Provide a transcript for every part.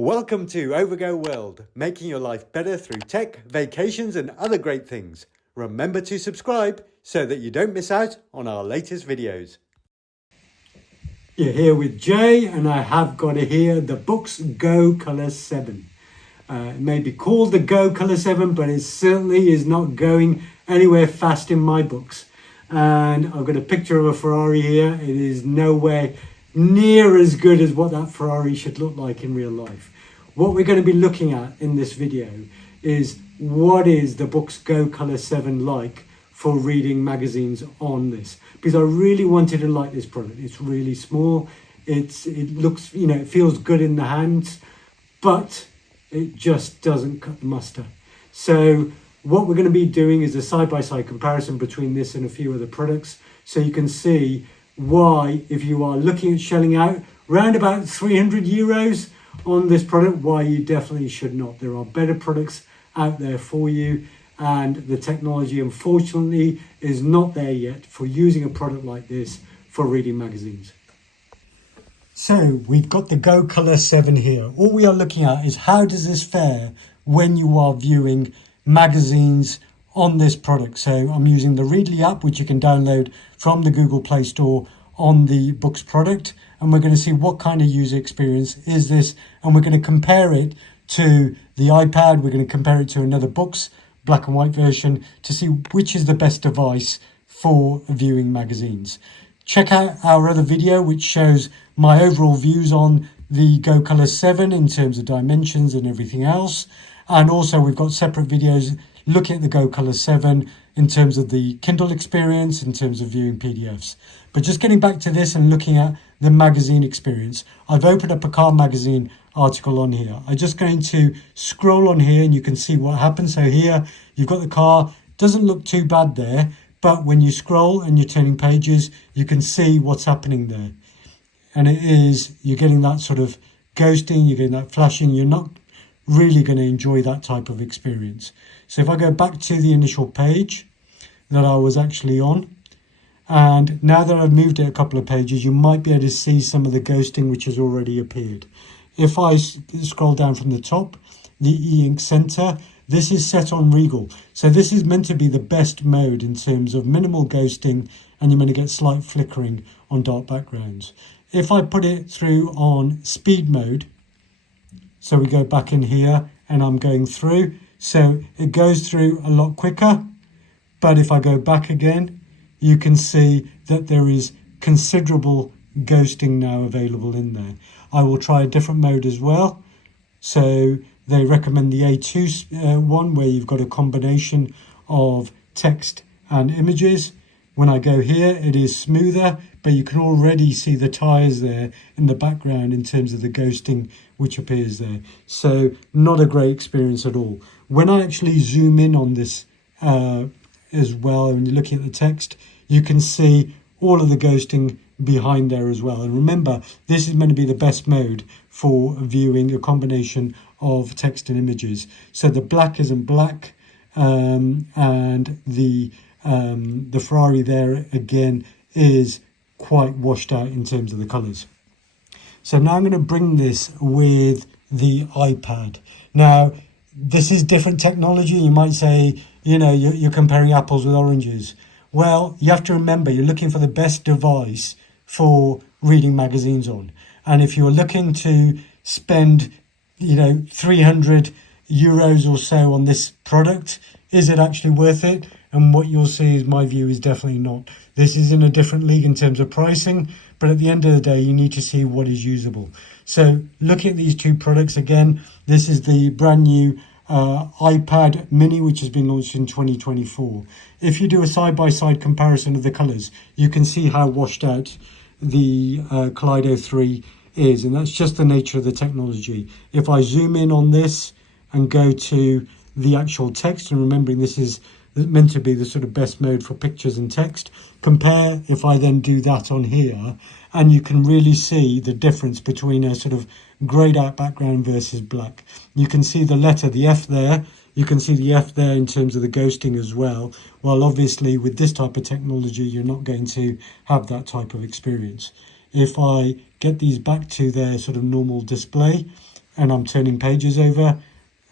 Welcome to Overgo World, making your life better through tech, vacations and other great things. Remember to subscribe so that you don't miss out on our latest videos. You're here with Jay and I have got here the BOOX Go Color 7. It may be called the Go Color 7, but it certainly is not going anywhere fast in my books. And I've got a picture of a Ferrari here. It is nowhere near as good as what that Ferrari should look like in real life. What we're going to be looking at in this video is what is the BOOX Go Color 7 like for reading magazines on this, because I really wanted to like this product. It's really small, it looks, it feels good in the hands, but it just doesn't cut the mustard. So what we're going to be doing is a side-by-side comparison between this and a few other products, so you can see why, if you are looking at shelling out around about 300 euros on this product, why you definitely should not. There are better products out there for you, and the technology unfortunately is not there yet for using a product like this for reading magazines. So we've got the Go Color 7 here. All we are looking at is how does this fare when you are viewing magazines on this product. So I'm using the Readly app, which you can download from the Google Play Store on the BOOX product, and we're going to see what kind of user experience is this, and we're going to compare it to the iPad. We're going to compare it to another BOOX black and white version to see which is the best device for viewing magazines. Check out our other video which shows my overall views on the Go Color 7 in terms of dimensions and everything else, and also we've got separate videos looking at the Go Color 7 in terms of the Kindle experience, in terms of viewing PDFs. But just getting back to this and looking at the magazine experience, I've opened up a car magazine article on here. I'm just going to scroll on here and you can see what happens. So here you've got the car, doesn't look too bad there, but when you scroll and you're turning pages, you can see what's happening there. And it is, you're getting that sort of ghosting, you're getting that flashing, you're not really going to enjoy that type of experience. So if I go back to the initial page that I was actually on, and now that I've moved it a couple of pages, you might be able to see some of the ghosting which has already appeared. If I scroll down from the top, the e-ink center, this is set on Regal. So this is meant to be the best mode in terms of minimal ghosting, and you're going to get slight flickering on dark backgrounds. If I put it through on speed mode, so we go back in here and I'm going through, so it goes through a lot quicker. But if I go back again, you can see that there is considerable ghosting now available in there. I will try a different mode as well. So they recommend the A2 one, where you've got a combination of text and images. When I go here, it is smoother, but you can already see the tires there in the background in terms of the ghosting which appears there. So not a great experience at all. When I actually zoom in on this as well, and you're looking at the text, you can see all of the ghosting behind there as well. And remember, this is meant to be the best mode for viewing a combination of text and images. So the black isn't black, and the Ferrari there again is quite washed out in terms of the colors. So now I'm going to bring this with the iPad. Now this is different technology. You might say, you're comparing apples with oranges. Well, you have to remember you're looking for the best device for reading magazines on. And if you're looking to spend, 300 euros or so on this product, is it actually worth it? And what you'll see is my view is definitely not. This is in a different league in terms of pricing, but at the end of the day, you need to see what is usable. So looking at these two products again, this is the brand new iPad mini, which has been launched in 2024. If you do a side-by-side comparison of the colors, you can see how washed out the Kaleido 3 is, and that's just the nature of the technology. If I zoom in on this and go to the actual text, and remembering this is meant to be the sort of best mode for pictures and text, compare if I then do that on here, and you can really see the difference between a sort of grayed out background versus black. You can see the letter, the F there. You can see the F there in terms of the ghosting as well. Well, obviously with this type of technology, you're not going to have that type of experience. If I get these back to their sort of normal display, and I'm turning pages over,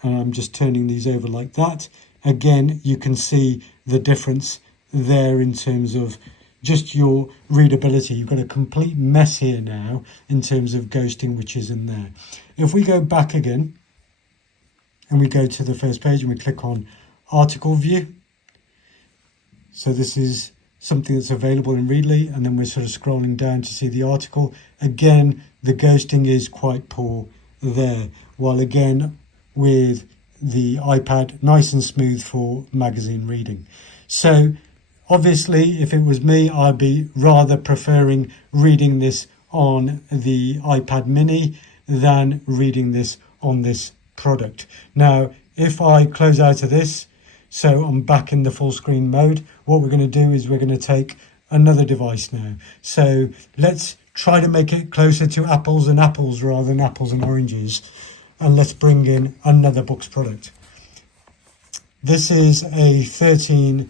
and I'm just turning these over like that. Again, you can see the difference there in terms of just your readability. You've got a complete mess here now in terms of ghosting which is in there. If we go back again and we go to the first page and we click on article view, so this is something that's available in Readly, and then we're sort of scrolling down to see the article. Again, the ghosting is quite poor there, while again with the iPad, nice and smooth for magazine reading. So obviously, if it was me, I'd be rather preferring reading this on the iPad mini than reading this on this product. Now, if I close out of this, so I'm back in the full screen mode, what we're going to do is we're going to take another device now. So let's try to make it closer to apples and apples rather than apples and oranges. And let's bring in another BOOX product. This is a 13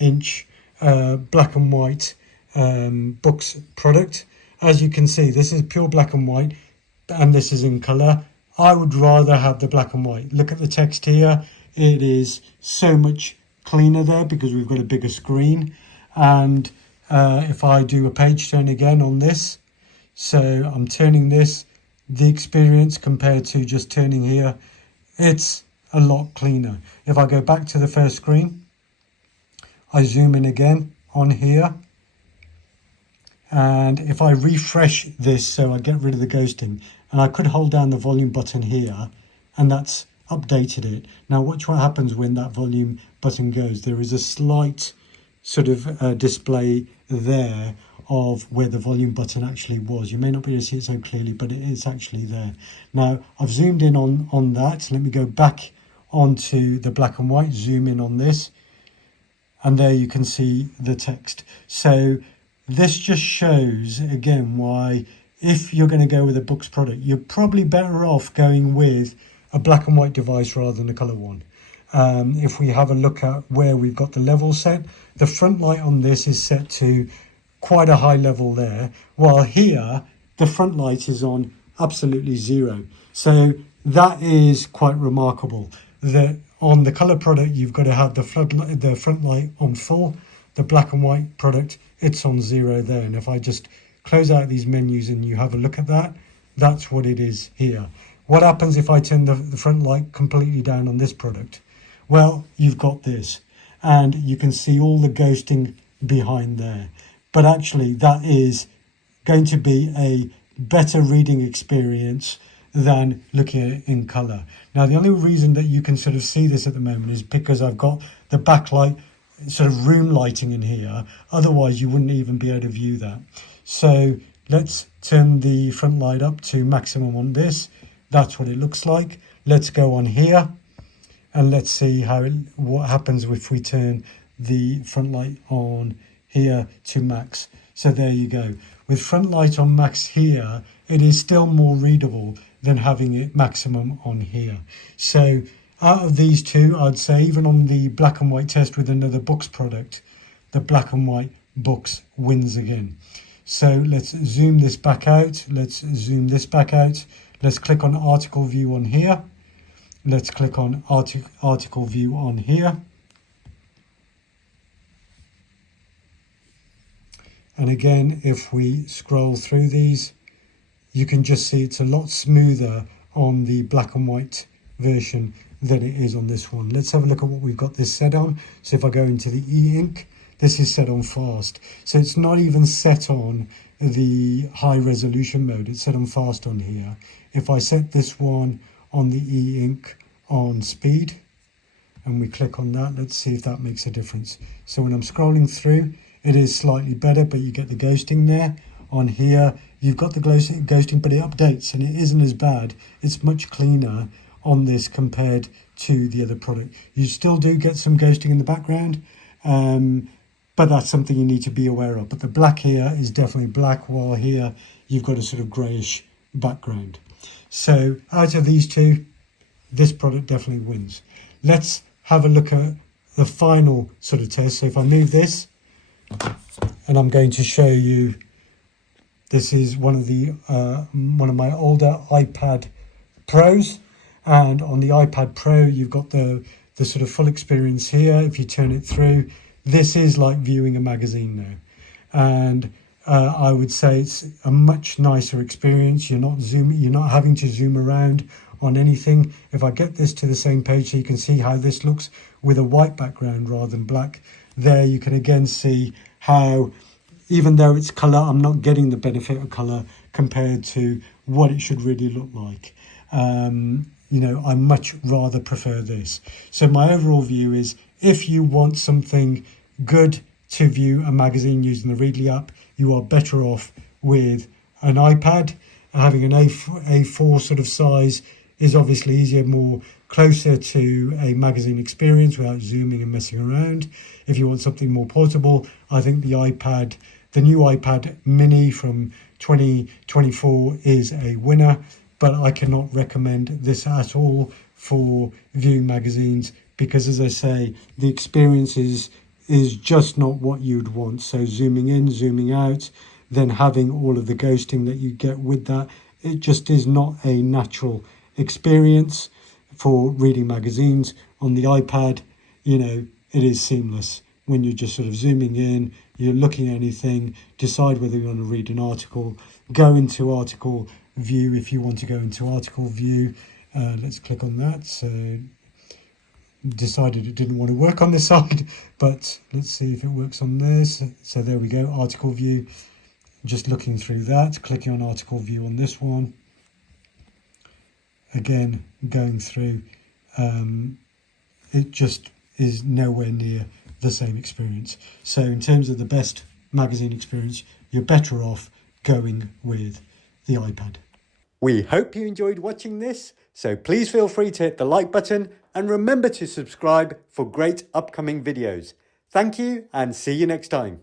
inch black and white BOOX product. As you can see, this is pure black and white, and this is in color. I would rather have the black and white. Look at the text here. It is so much cleaner there because we've got a bigger screen. And if I do a page turn again on this, so I'm turning this, the experience compared to just turning here, it's a lot cleaner. If I go back to the first screen, I zoom in again on here, and if I refresh this, so I get rid of the ghosting, and I could hold down the volume button here, and that's updated it. Now watch what happens when that volume button goes. There is a slight sort of display there of where the volume button actually was. You may not be able to see it so clearly, but it is actually there. Now I've zoomed in on that. Let me go back onto the black and white, zoom in on this, and there you can see the text. So this just shows again why, if you're going to go with a BOOX product, you're probably better off going with a black and white device rather than a color one. If we have a look at where we've got the level set, the front light on this is set to quite a high level there, while here the front light is on absolutely zero. So that is quite remarkable that on the color product you've got to have the front light on full. The black and white product, it's on zero there. And if I just close out these menus and you have a look at that, that's what it is here. What happens if I turn the front light completely down on this product? Well, you've got this, and you can see all the ghosting behind there. But actually, that is going to be a better reading experience than looking at it in colour. Now, the only reason that you can sort of see this at the moment is because I've got the backlight sort of room lighting in here. Otherwise, you wouldn't even be able to view that. So let's turn the front light up to maximum on this. That's what it looks like. Let's go on here and let's see what happens if we turn the front light on here to max. So there you go. With front light on max here, it is still more readable than having it maximum on here. So out of these two, I'd say even on the black and white test with another BOOX product, the black and white BOOX wins again. So let's zoom this back out. Let's zoom this back out. Let's click on article view on here. Let's click on article view on here. And again, if we scroll through these, you can just see it's a lot smoother on the black and white version than it is on this one. Let's have a look at what we've got this set on. So if I go into the e-ink, this is set on fast. So it's not even set on the high resolution mode. It's set on fast on here. If I set this one on the e-ink on speed and we click on that, let's see if that makes a difference. So when I'm scrolling through, it is slightly better, but you get the ghosting there. On here, you've got the ghosting, but it updates and it isn't as bad. It's much cleaner on this compared to the other product. You still do get some ghosting in the background, but that's something you need to be aware of. But the black here is definitely black, while here you've got a sort of greyish background. So out of these two, this product definitely wins. Let's have a look at the final sort of test. So if I move this, and I'm going to show you, this is one of my older iPad Pros. And on the iPad Pro, you've got the sort of full experience here. If you turn it through, this is like viewing a magazine now. And I would say it's a much nicer experience. You're not having to zoom around on anything. If I get this to the same page so you can see how this looks with a white background rather than black, there you can again see how, even though it's colour, I'm not getting the benefit of colour compared to what it should really look like. You know, I much rather prefer this. So my overall view is, if you want something good to view a magazine using the Readly app, you are better off with an iPad. Having an A4 sort of size is obviously easier, more closer to a magazine experience without zooming and messing around. If you want something more portable, I think the new iPad mini from 2024 is a winner, but I cannot recommend this at all for viewing magazines because, as I say, the experience is just not what you'd want. So zooming in, zooming out, then having all of the ghosting that you get with that, it just is not a natural experience for reading magazines. On the iPad, you know, it is seamless. When you're just sort of zooming in, you're looking at anything, decide whether you want to read an article, go into article view if you want to go into article view. Let's click on that. So decided it didn't want to work on this side, but let's see if it works on this. So there we go, article view. Just looking through that, clicking on article view on this one. Again, going through, it just is nowhere near the same experience. So in terms of the best magazine experience, you're better off going with the iPad. We hope you enjoyed watching this, so please feel free to hit the like button and remember to subscribe for great upcoming videos. Thank you and see you next time.